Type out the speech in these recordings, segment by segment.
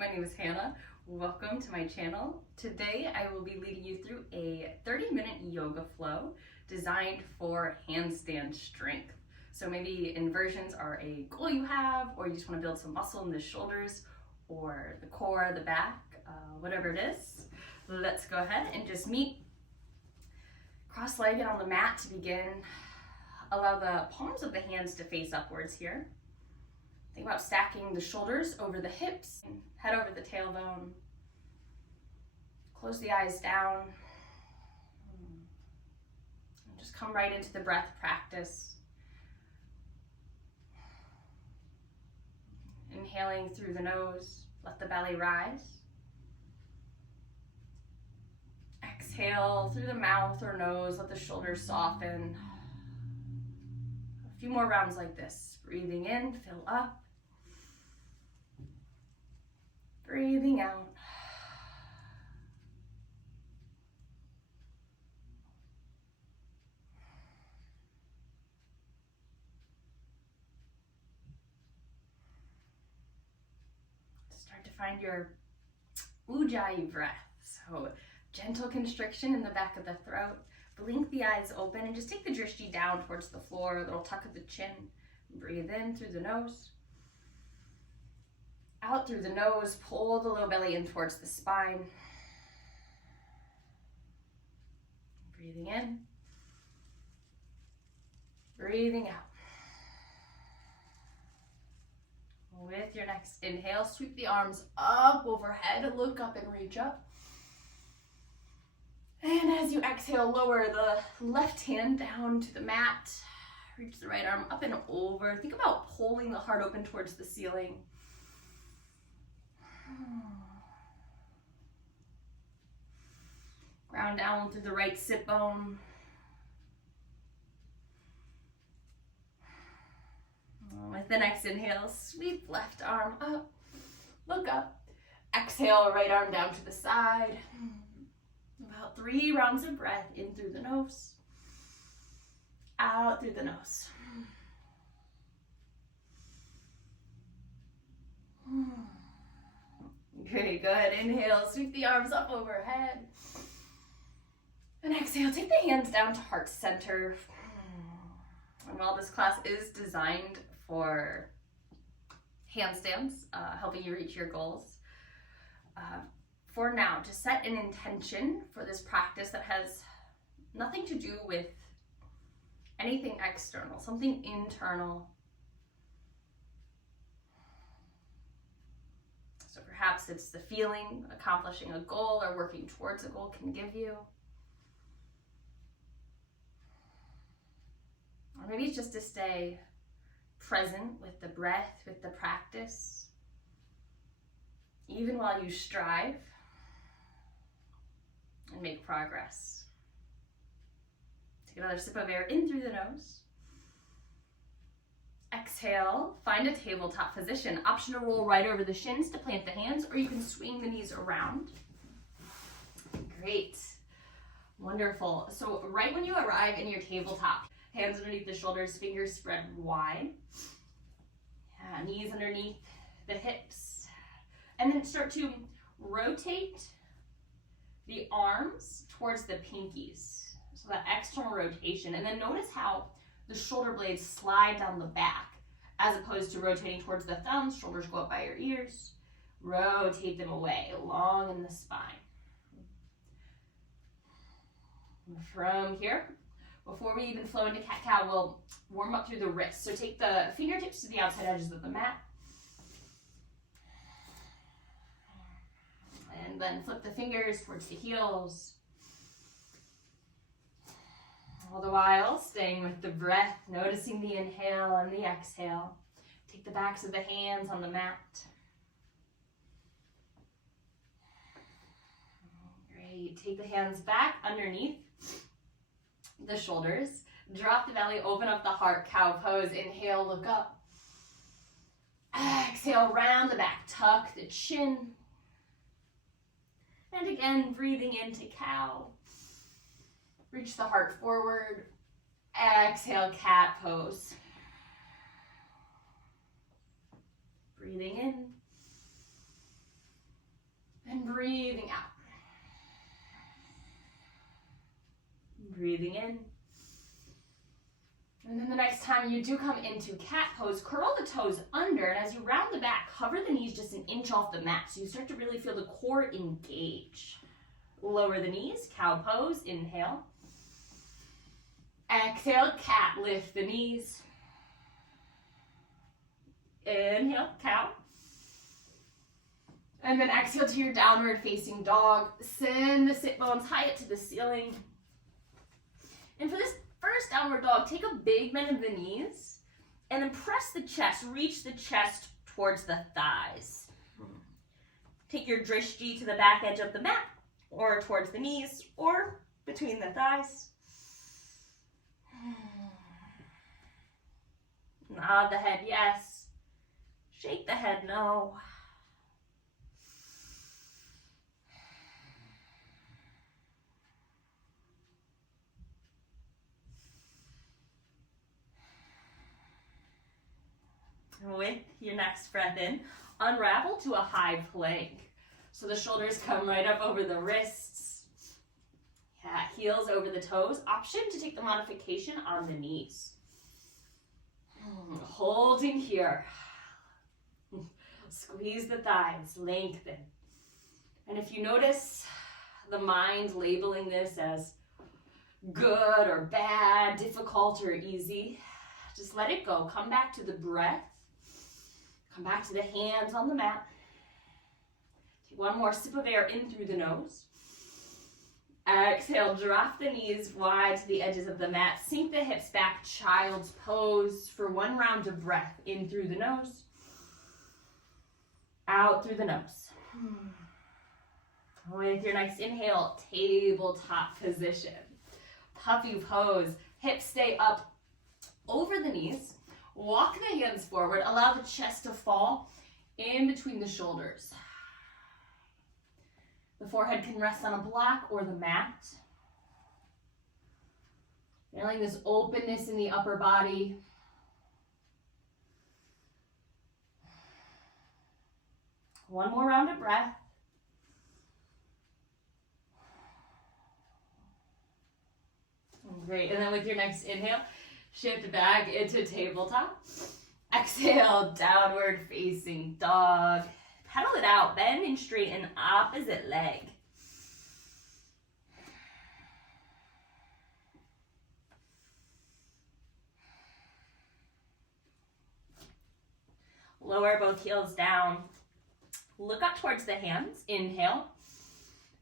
My name is Hannah. Welcome to my channel. Today I will be leading you through a 30-minute yoga flow designed for handstand strength. So maybe inversions are a goal you have, or you just want to build some muscle in the shoulders or the core, the back, whatever it is. Let's go ahead and just meet cross-legged on the mat to begin. Allow the palms of the hands to face upwards here. Think about stacking the shoulders over the hips, head over the tailbone. Close the eyes down. And just come right into the breath practice. Inhaling through the nose, let the belly rise. Exhale through the mouth or nose, let the shoulders soften. A few more rounds like this. Breathing in, fill up. Breathing out. Start to find your ujjayi breath. So gentle constriction in the back of the throat. Blink the eyes open and just take the drishti down towards the floor, a little tuck of the chin. Breathe in through the nose. Out through the nose, pull the low belly in towards the spine. Breathing in. Breathing out. With your next inhale, sweep the arms up overhead, look up and reach up. And as you exhale, lower the left hand down to the mat. Reach the right arm up and over. Think about pulling the heart open towards the ceiling. Ground down through the right sit bone. With the next inhale, sweep left arm up, look up. Exhale, right arm down to the side. About 3 rounds of breath in through the nose, out through the nose. Very good. Inhale, sweep the arms up overhead. And exhale, take the hands down to heart center. And while this class is designed for handstands, helping you reach your goals, for now, just set an intention for this practice that has nothing to do with anything external, something internal. So perhaps it's the feeling accomplishing a goal or working towards a goal can give you. Or maybe it's just to stay present with the breath, with the practice, even while you strive and make progress. Take another sip of air in through the nose. Exhale, find a tabletop position. Option to roll right over the shins to plant the hands, or you can swing the knees around. Great. Wonderful. So right when you arrive in your tabletop, hands underneath the shoulders, fingers spread wide. Yeah, knees underneath the hips. And then start to rotate the arms towards the pinkies. So that external rotation. And then notice how the shoulder blades slide down the back as opposed to rotating towards the thumbs. Shoulders go up by your ears. Rotate them away, long in the spine. From here, before we even flow into cat-cow, we'll warm up through the wrists. So take the fingertips to the outside edges of the mat. And then flip the fingers towards the heels. All the while staying with the breath, noticing the inhale and the exhale. Take the backs of the hands on the mat. Great. Take the hands back underneath the shoulders. Drop the belly, open up the heart, cow pose. Inhale, look up. Exhale, round the back, tuck the chin. And again, breathing into cow. Reach the heart forward. Exhale, cat pose. Breathing in. breathing out. Breathing in. And then the next time you do come into cat pose, curl the toes under, and as you round the back, hover the knees just an inch off the mat, so you start to really feel the core engage. Lower the knees, cow pose, inhale. Exhale, cat, lift the knees. Inhale, cow. And then exhale to your downward facing dog. Send the sit bones high up to the ceiling. And for this first downward dog, take a big bend of the knees and then press the chest, reach the chest towards the thighs. Take your drishti to the back edge of the mat or towards the knees or between the thighs. Nod the head, yes. Shake the head, no. With your next breath in, unravel to a high plank. So the shoulders come right up over the wrists. Yeah, heels over the toes. Option to take the modification on the knees. Holding here. Squeeze the thighs, lengthen. And if you notice the mind labeling this as good or bad, difficult or easy, just let it go. Come back to the breath. Come back to the hands on the mat. Take one more sip of air in through the nose. Exhale, drop the knees wide to the edges of the mat. Sink the hips back, child's pose for one round of breath. In through the nose. Out through the nose. With your next inhale, tabletop position. Puppy pose. Hips stay up over the knees. Walk the hands forward. Allow the chest to fall in between the shoulders. The forehead can rest on a block or the mat. Feeling this openness in the upper body. One more round of breath. Great. And then with your next inhale, shift back into tabletop. Exhale, downward facing dog. Pedal it out, bend and straighten opposite leg. Lower both heels down. Look up towards the hands. Inhale.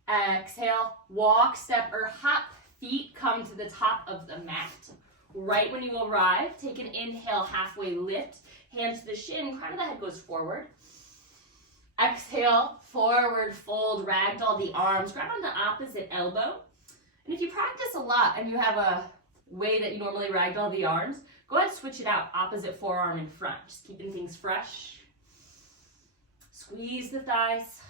Exhale. Walk, step, or hop. Feet come to the top of the mat. Right when you arrive, take an inhale, halfway lift. Hands to the shin, crown of the head goes forward. Exhale, forward fold, ragdoll the arms. Grab on the opposite elbow. And if you practice a lot and you have a way that you normally ragdoll the arms, go ahead and switch it out. Opposite forearm in front. Just keeping things fresh. Squeeze the thighs.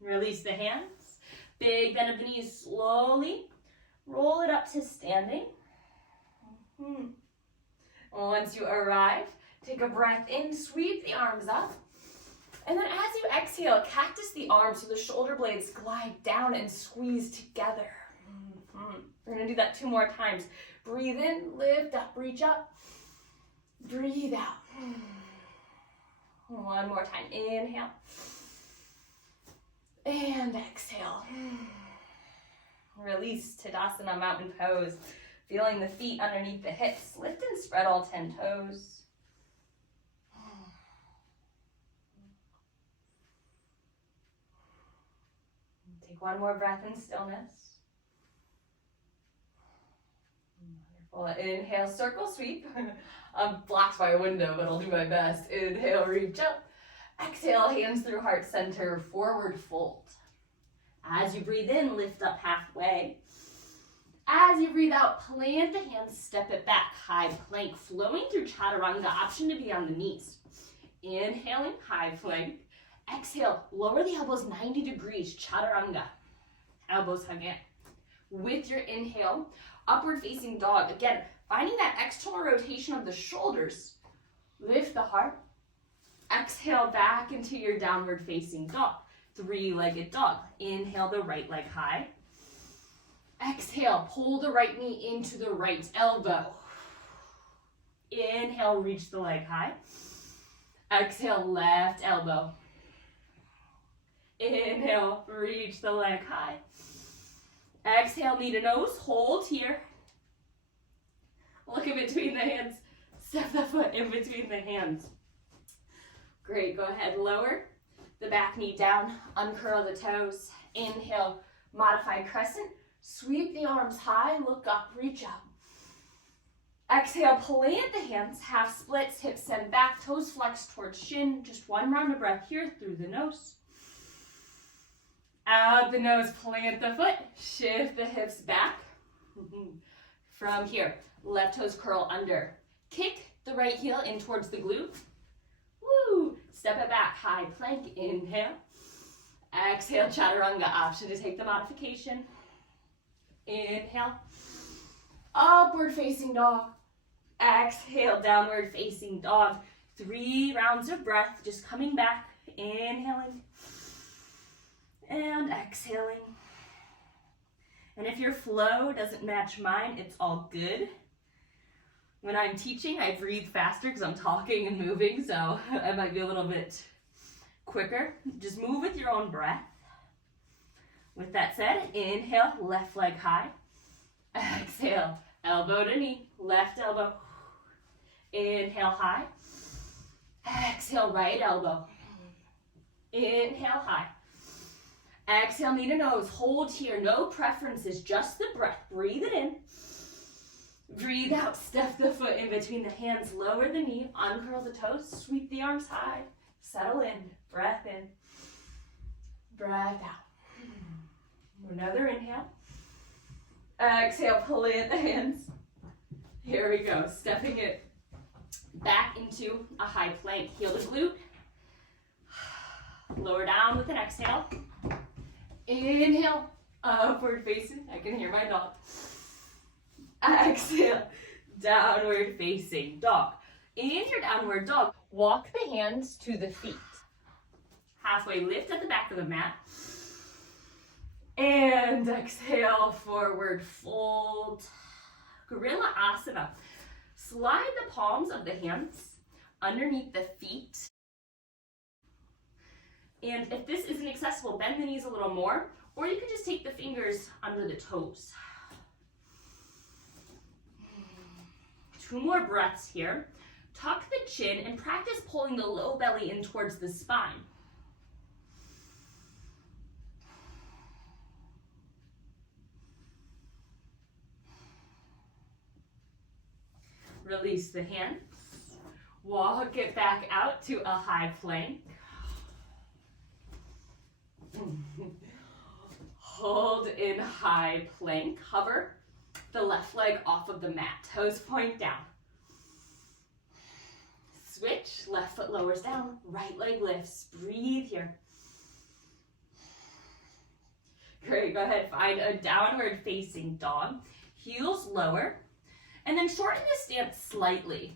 Release the hands. Big bend of the knees slowly. Roll it up to standing. Once you arrive, take a breath in, sweep the arms up. And then as you exhale, cactus the arms so the shoulder blades glide down and squeeze together. We're gonna do that 2 more times. Breathe in, lift up, reach up. Breathe out. One more time, inhale. And exhale. Release Tadasana, mountain pose. Feeling the feet underneath the hips. Lift and spread all 10 toes. Take one more breath in stillness. Wonderful. Inhale, circle sweep. I'm blocked by a window, but I'll do my best. Inhale, reach up. Exhale, hands through heart center, forward fold. As you breathe in, lift up halfway. As you breathe out, plant the hands, step it back, high plank, flowing through chaturanga, option to be on the knees. Inhaling, high plank. Exhale, lower the elbows 90 degrees, chaturanga. Elbows hug in. With your inhale, upward facing dog. Again, finding that external rotation of the shoulders Lift the heart. Exhale back into your downward facing dog. Three-legged dog. Inhale the right leg high. Exhale, pull the right knee into the right elbow. Inhale, reach the leg high. Exhale, left elbow. Inhale, reach the leg high. Exhale, knee to nose, hold here. Look in between the hands. Step the foot in between the hands. Great, go ahead, lower the back knee down, uncurl the toes. Inhale, modified crescent. Sweep the arms high, look up, reach up. Exhale, plant the hands, half splits, hips send back, toes flex towards shin. Just one round of breath here through the nose. Out the nose, plant the foot, shift the hips back. From here, left toes curl under. Kick the right heel in towards the glute. Woo! Step it back, high plank, inhale. Exhale, chaturanga, option to take the modification. Inhale, upward facing dog. Exhale, downward facing dog. 3 rounds of breath, just coming back, inhaling and exhaling. And if your flow doesn't match mine, it's all good. When I'm teaching, I breathe faster because I'm talking and moving, so I might be a little bit quicker. Just move with your own breath. With that said, inhale, left leg high. Exhale, elbow to knee, left elbow. Inhale, high. Exhale, right elbow. Inhale, high. Exhale, knee to nose. Hold here, no preferences, just the breath. Breathe it in. Breathe out, step the foot in between the hands, lower the knee, uncurl the toes, sweep the arms high, settle in, breath in, breath out. Another inhale. Exhale, plant the hands. Here we go, stepping it back into a high plank. Heel the glute. Lower down with an exhale. Inhale, upward facing. I can hear my dog. Exhale, downward facing dog. In your downward dog, walk the hands to the feet. Halfway lift at the back of the mat. And exhale, forward fold. Gorilla Asana. Slide the palms of the hands underneath the feet. And if this isn't accessible, bend the knees a little more, or you can just take the fingers under the toes. 2 more breaths here. Tuck the chin and practice pulling the low belly in towards the spine. Release the hands. Walk it back out to a high plank. Hold in high plank. Hover the left leg off of the mat. Toes point down. Switch. Left foot lowers down. Right leg lifts. Breathe here. Great. Go ahead. Find a downward facing dog. Heels lower. And then shorten the stance slightly.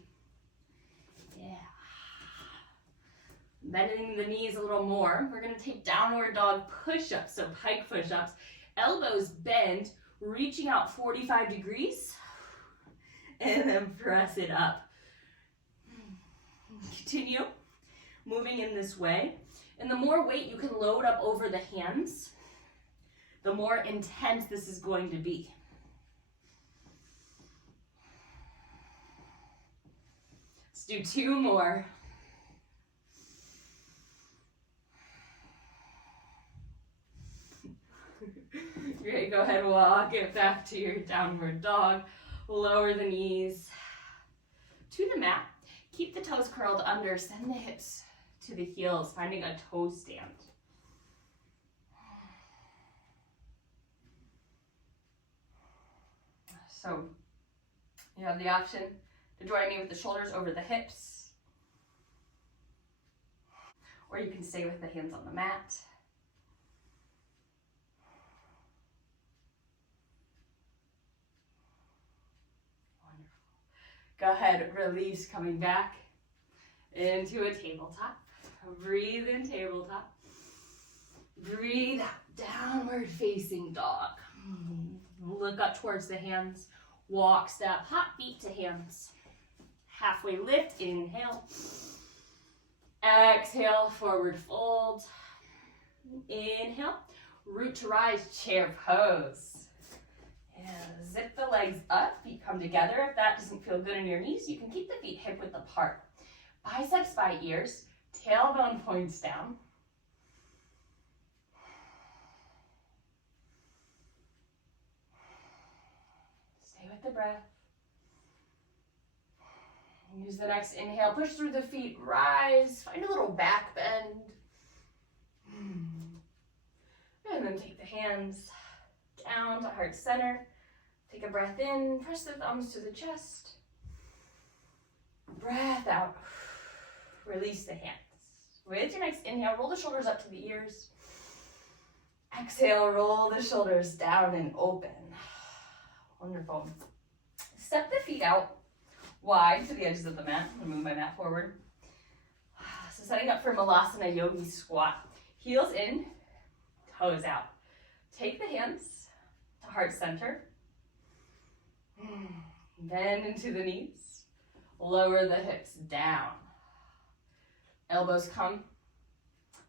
Yeah. Bending the knees a little more. We're going to take downward dog push-ups. So pike push-ups. Elbows bend, reaching out 45 degrees. And then press it up. Continue moving in this way. And the more weight you can load up over the hands, the more intense this is going to be. Let's do 2 more. Great, go ahead, walk it back to your downward dog. Lower the knees to the mat. Keep the toes curled under, send the hips to the heels, finding a toe stand. So you have the option to join me with the shoulders over the hips, or you can stay with the hands on the mat. Wonderful. Go ahead, release, coming back into a tabletop. Breathe in, tabletop. Breathe out, downward facing dog. Look up towards the hands. Walk, step, hop, feet to hands. Halfway lift, inhale. Exhale, forward fold. Inhale, root to rise, chair pose. And zip the legs up, feet come together. If that doesn't feel good in your knees, you can keep the feet hip width apart. Biceps by ears, tailbone points down. Stay with the breath. Use the next inhale, push through the feet, rise, find a little back bend. And then take the hands down to heart center. Take a breath in, press the thumbs to the chest. Breath out. Release the hands. With your next inhale, roll the shoulders up to the ears. Exhale, roll the shoulders down and open. Wonderful. Step the feet out wide to the edges of the mat. I'm gonna move my mat forward. So setting up for Malasana Yogi Squat. Heels in, toes out. Take the hands to heart center. Bend into the knees. Lower the hips down. Elbows come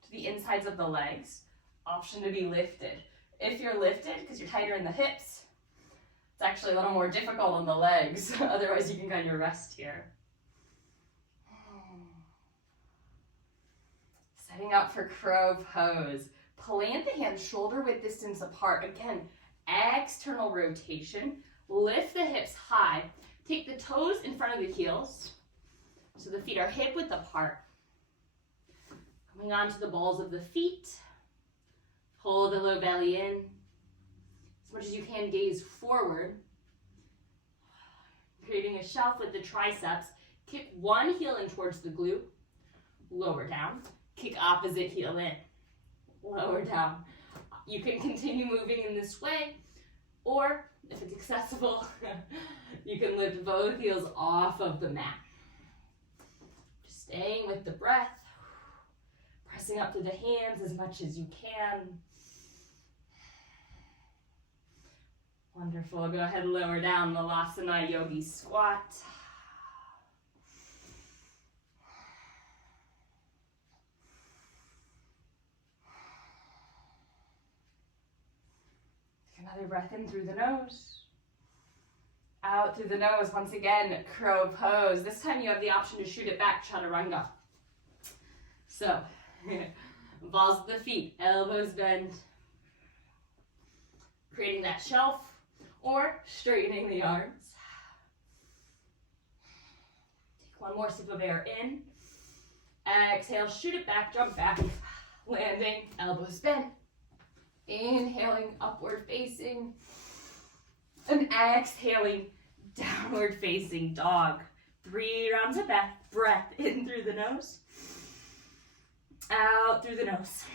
to the insides of the legs. Option to be lifted. If you're lifted, because you're tighter in the hips, it's actually a little more difficult on the legs. Otherwise, you can kind of rest here. Setting up for crow pose. Plant the hands shoulder width distance apart. Again, external rotation. Lift the hips high. Take the toes in front of the heels. So the feet are hip width apart. Coming onto the balls of the feet. Pull the low belly in. As much as you can, gaze forward. Creating a shelf with the triceps. Kick one heel in towards the glute. Lower down. Kick opposite heel in. Lower down. You can continue moving in this way, or if it's accessible, you can lift both heels off of the mat. Just staying with the breath. Pressing up to the hands as much as you can. Wonderful. Go ahead and lower down, Malasana Yogi Squat. Take another breath in through the nose. Out through the nose. Once again, crow pose. This time you have the option to shoot it back, chaturanga. So, balls of the feet, elbows bend. Creating that shelf. Or straightening the arms. Take one more sip of air in. Exhale, shoot it back, jump back. Landing, elbows bent. Inhaling, upward facing. And exhaling, downward facing dog. 3 rounds of breath in through the nose. Out through the nose.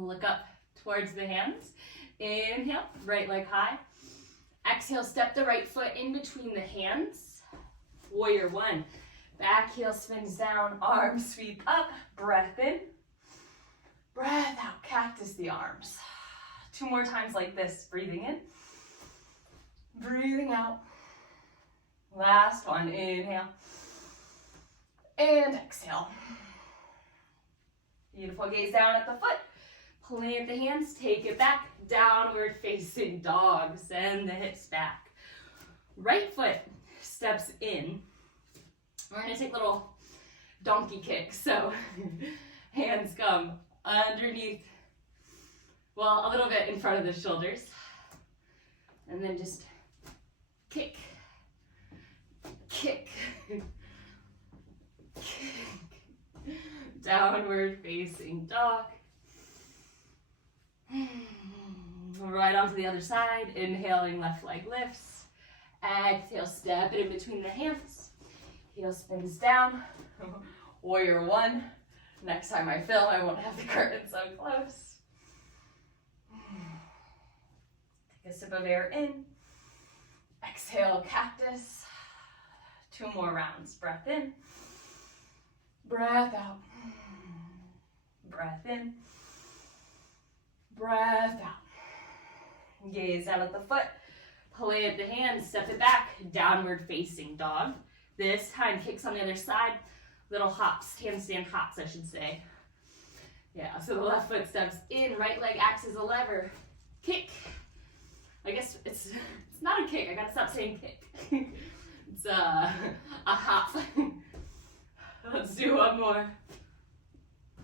Look up towards the hands. Inhale, right leg high. Exhale, step the right foot in between the hands. Warrior 1. Back heel spins down, arms sweep up, breath in. Breath out, cactus the arms. 2 more times like this, breathing in. Breathing out. Last one, inhale. And exhale. Beautiful, gaze down at the foot. Plant the hands, take it back, downward facing dog. Send the hips back. Right foot steps in. We're gonna take little donkey kicks. So hands come underneath, well, a little bit in front of the shoulders. And then just kick, kick, kick. Downward facing dog. Right onto the other side, inhaling, left leg lifts. Exhale, step it in between the hands. Heel spins down. Warrior 1. Next time I film, I won't have the curtain so close. Take a sip of air in. Exhale, cactus. 2 more rounds. Breath in. Breath out. Breath in. Breath out. Gaze out at the foot. Plant the hands. Step it back. Downward facing dog. This time kicks on the other side. Little hops. Handstand hops, I should say. Yeah, so the left foot steps in. Right leg acts as a lever. Kick. I guess it's not a kick. I gotta stop saying kick. It's a hop. Let's do one more.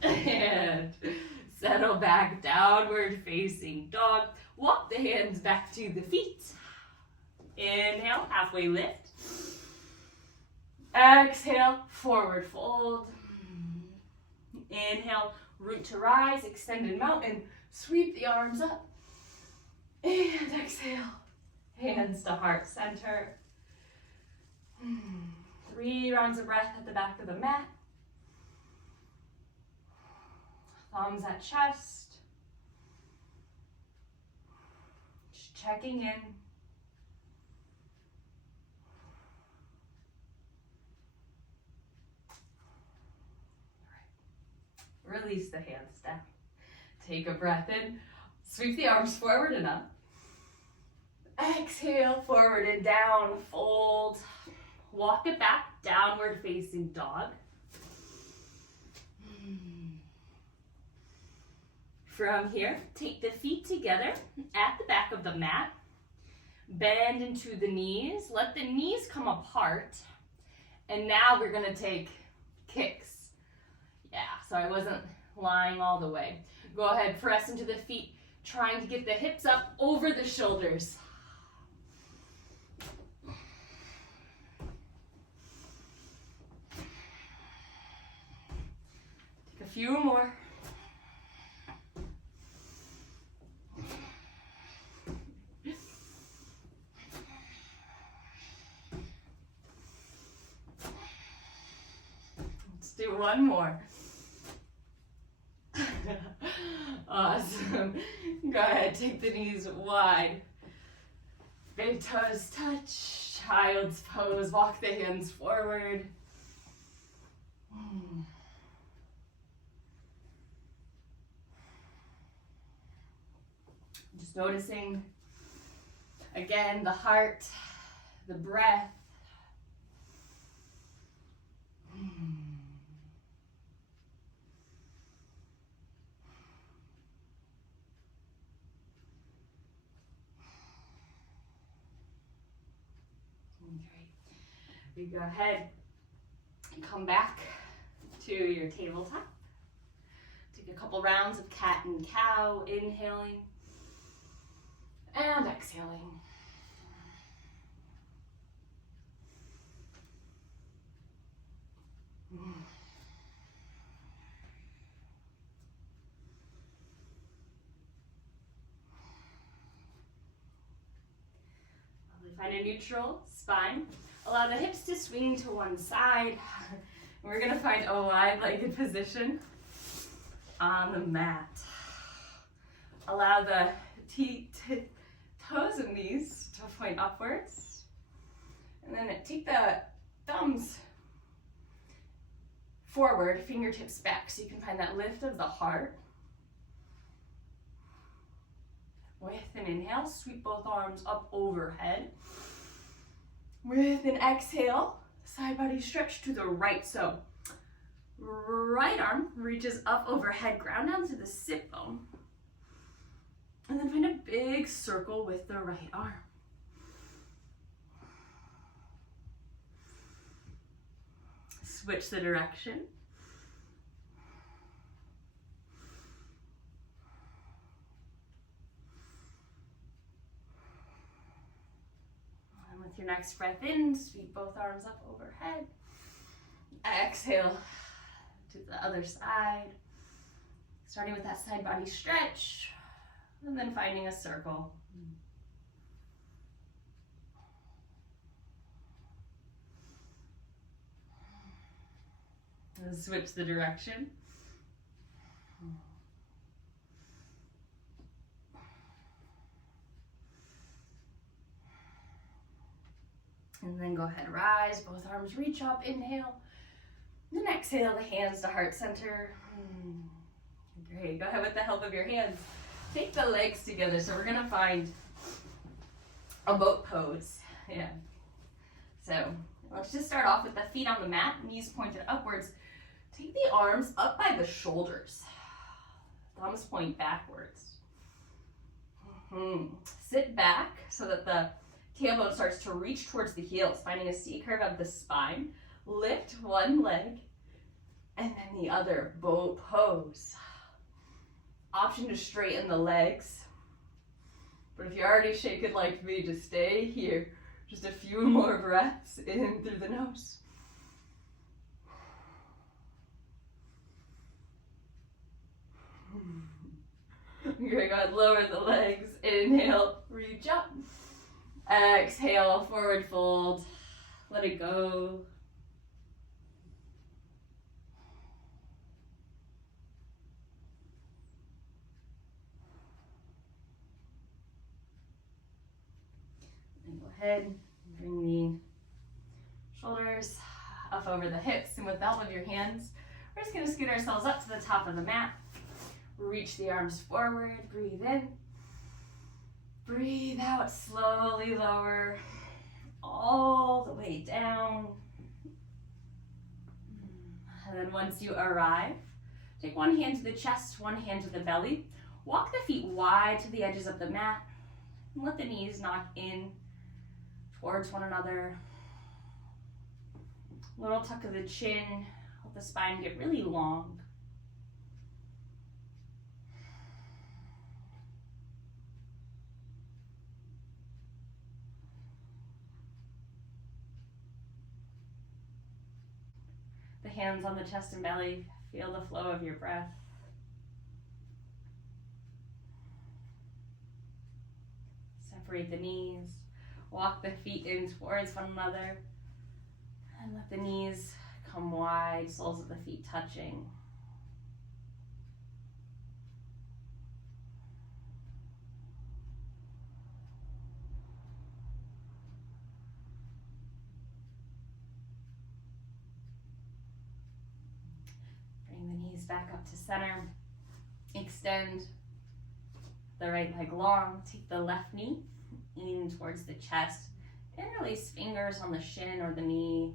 And settle back, downward facing dog. Walk the hands back to the feet. Inhale, halfway lift. Exhale, forward fold. Inhale, root to rise, extended mountain. Sweep the arms up. And exhale, hands to heart center. 3 rounds of breath at the back of the mat. Thumbs at chest. Just checking in. Release the hands down. Take a breath in. Sweep the arms forward and up. Exhale, forward and down, fold. Walk it back, downward facing dog. From here, take the feet together at the back of the mat. Bend into the knees. Let the knees come apart. And now we're gonna take kicks. Yeah, so I wasn't lying all the way. Go ahead, press into the feet, trying to get the hips up over the shoulders. Take a few more. Let's do one more. Awesome. Go ahead, take the knees wide. Big toes touch. Child's pose. Walk the hands forward. Just noticing, again, the heart, the breath. You go ahead and come back to your tabletop. Take a couple rounds of cat and cow, inhaling and exhaling. Find a neutral spine. Allow the hips to swing to one side. We're gonna find a wide-legged position on the mat. Allow the toes and knees to point upwards. And then take the thumbs forward, fingertips back, so you can find that lift of the heart. With an inhale, sweep both arms up overhead. With an exhale, side body stretch to the right. So right arm reaches up overhead, ground down to the sit bone. And then find a big circle with the right arm. Switch the direction. Your next breath in, sweep both arms up overhead. Exhale to the other side. Starting with that side body stretch, and then finding a circle. And switch the direction. And then go ahead, rise, both arms reach up, inhale. And then exhale, the hands to heart center. Great, go ahead with the help of your hands. Take the legs together. So we're gonna find a boat pose. Yeah. So let's just start off with the feet on the mat, knees pointed upwards. Take the arms up by the shoulders. Thumbs point backwards. Sit back so that the tailbone starts to reach towards the heels, finding a C curve of the spine. Lift one leg and then the other, boat pose. Option to straighten the legs. But if you're already shaking like me, just stay here. Just a few more breaths in through the nose. You're gonna go ahead, lower the legs. Inhale, reach up. Exhale, forward fold. Let it go. And go ahead, bring the shoulders up over the hips, and with the help of your hands, we're just gonna scoot ourselves up to the top of the mat. Reach the arms forward, breathe in. Breathe out, slowly lower all the way down. And then once you arrive, take one hand to the chest, one hand to the belly. Walk the feet wide to the edges of the mat. And let the knees knock in towards one another. Little tuck of the chin, let the spine get really long. The hands on the chest and belly, feel the flow of your breath. Separate the knees, walk the feet in towards one another, and let the knees come wide, soles of the feet touching. Bring the knees back up to center. Extend the right leg long. Take the left knee in towards the chest. Interlace fingers on the shin or the knee.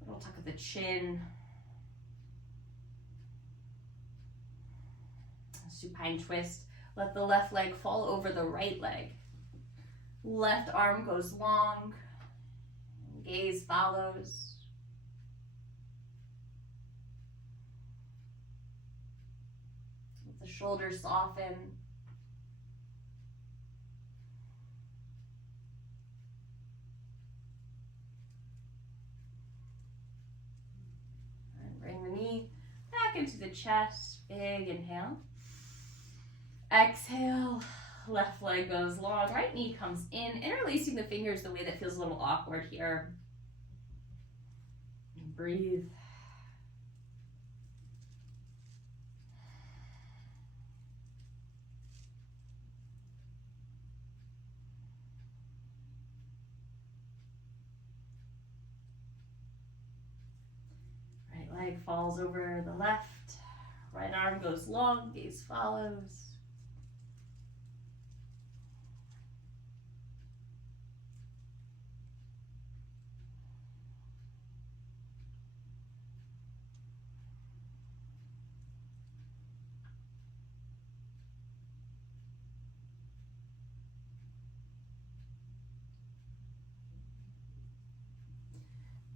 Little tuck of the chin. Supine twist. Let the left leg fall over the right leg. Left arm goes long. Gaze follows. Let the shoulders soften. And bring the knee back into the chest. Big inhale. Exhale. Left leg goes long. Right knee comes in. Interlacing the fingers the way that feels a little awkward here. Breathe. Right leg falls over the left. Right arm goes long, gaze follows.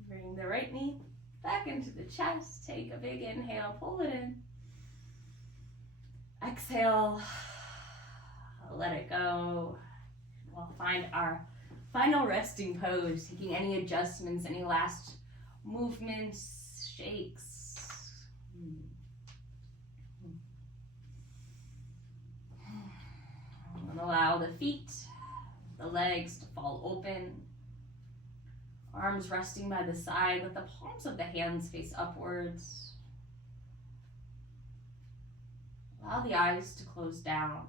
Bring the right knee back into the chest. Take a big inhale, pull it in. Exhale, let it go. We'll find our final resting pose, taking any adjustments, any last movements, shakes. And allow the feet, the legs to fall open. Arms resting by the side, let the palms of the hands face upwards. Allow the eyes to close down.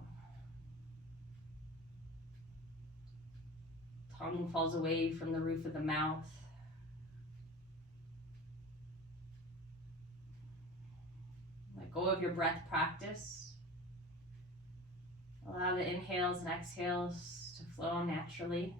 tongue falls away from the roof of the mouth. Let go of your breath practice. Allow the inhales and exhales to flow naturally.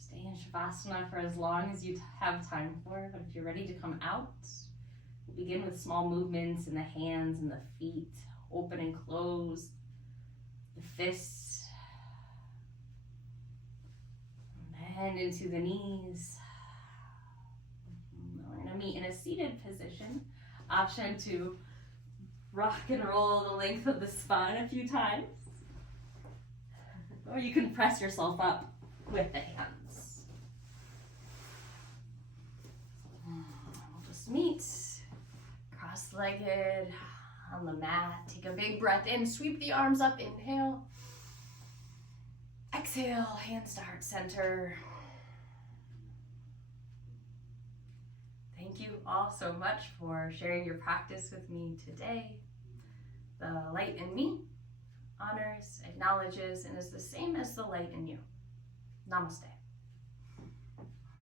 Stay in Shavasana for as long as you have time for, but if you're ready to come out, we'll begin with small movements in the hands and the feet, open and close, the fists, and then into the knees. We're going to meet in a seated position. Option to rock and roll the length of the spine a few times, or you can press yourself up with the hands. We'll just meet cross-legged on the mat. Take a big breath in, sweep the arms up, inhale. Exhale, hands to heart center. Thank you all so much for sharing your practice with me today. The light in me honors, acknowledges, and is the same as the light in you. Namaste.